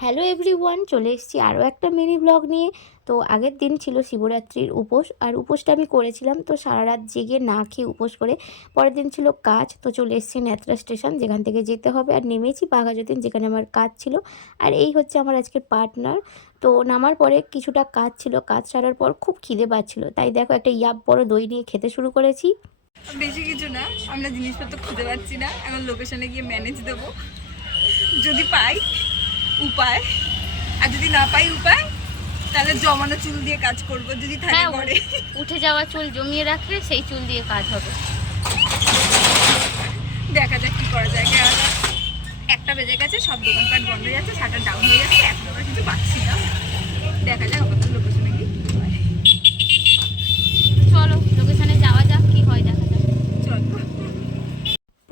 Hello everyone, চলে এসেছি আরও একটা মিনি ব্লগ নিয়ে। তো আগের দিন ছিল শিবরাত্রির উপোস, আর উপোসটা আমি করেছিলাম। তো সারা রাত জেগে না খেয়ে উপোস করে, পরের দিন ছিল কাজ। তো চলে এসেছি নেত্রা স্টেশন, যেখান থেকে যেতে হবে। আর নেমেছি বাঘাযতীন, যেখানে আমার কাজ ছিল। আর এই হচ্ছে আমার আজকের পার্টনার। তো নামার পরে কিছুটা কাজ ছিল। কাজ সারার পর খুব খিদে পাচ্ছিল। তাই দেখো একটা ইয়াব বড় দই নিয়ে খেতে শুরু করেছি। বেশি কিছু না, আমরা জিনিসপত্র খুঁজে পাচ্ছি না। এখন লোকেশনে গিয়ে ম্যানেজ দেবো। যদি পাই। উপায়। আর যদি না পাই উপায় তাহলে জমানো চুল দিয়ে কাজ করব যদি থাকে পরে উঠে যাওয়া চুল জমিয়ে রাখলে সেই চুল দিয়ে কাজ হবে। দেখা যাক কি করা যায়। একটা বেজে গেছে সব দোকানপাট বন্ধ হয়ে যাচ্ছে শাটার ডাউন হয়ে যাচ্ছে এখন আমরা কিছু পাচ্ছি না। দেখা যাক আমাদের লোকেশনে গিয়ে কি হয়। চলো লোকেশনে যাওয়া যাক কি হয় দেখা যাক চলো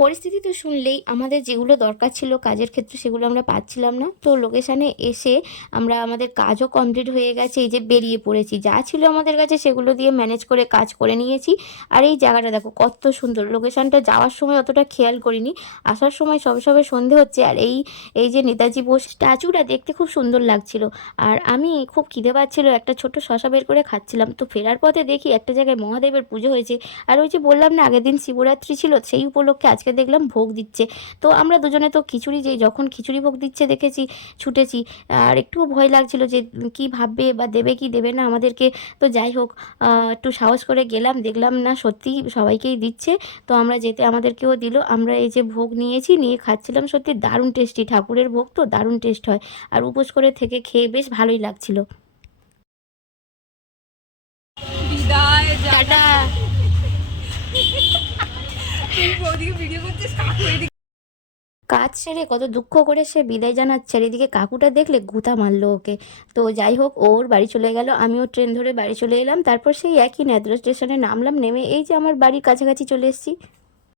পরিস্থিতি তো শুনলেই আমাদের যেগুলো দরকার ছিল কাজের ক্ষেত্রে সেগুলো আমরা পাচ্ছিলাম না। তো লোকেশানে এসে আমরা আমাদের কাজও কমপ্লিট হয়ে গেছে, এই যে বেরিয়ে পড়েছি। যা ছিল আমাদের কাছে সেগুলো দিয়ে ম্যানেজ করে কাজ করে নিয়েছি। আর এই জায়গাটা দেখো কত সুন্দর। লোকেশানটা যাওয়ার সময় অতটা খেয়াল করিনি। আসার সময় সবে সবে সন্ধে হচ্ছে আর এই এই যে নেতাজি বোস স্ট্যাচুটা দেখতে খুব সুন্দর লাগছিল। আর আমি খুব খিদে পাচ্ছিল, একটা ছোট শশা বের করে খাচ্ছিলাম। তো ফেরার পথে দেখি একটা জায়গায় মহাদেবের পুজো হয়েছে। আর ওই যে বললাম না আগের দিন শিবরাত্রি ছিল, সেই উপলক্ষে আজকে দেখলাম ভোগ দিচ্ছে। তো আমরা দুজনে তো খিচুড়ি যেই যখন খিচুড়ি ভোগ দিচ্ছে দেখেছি, ছুটেছি। আর একটুও ভয় লাগছিল যে কি ভাববে বা দেবে কি দেবে না আমাদেরকে। তো যাই হোক একটু সাহস করে গেলাম, দেখলাম না সত্যি সবাইকেই দিচ্ছে। তো আমরা যেতে আমাদেরকেও দিল। আমরা এই যে ভোগ নিয়েছি, নিয়ে খাচ্ছিলাম সত্যি দারুণ টেস্টি। ঠাকুরের ভোগ তো দারুণ টেস্ট হয়। আর উপোস করে থেকে খেয়ে বেশ ভালোই লাগছিল। কাজ সেরে কত দুঃখ করে সে বিদায় জানাচ্ছে। এদিকে কাকুটা দেখলে গুতা মারলো ওকে। তো যাই হোক, ওর বাড়ি চলে গেল। আমিও ট্রেন ধরে বাড়ি চলে এলাম। তারপর সেই একই নেত্র স্টেশনে নামলাম। নেমে এই যে আমার বাড়ির কাছাকাছি চলে এসেছি।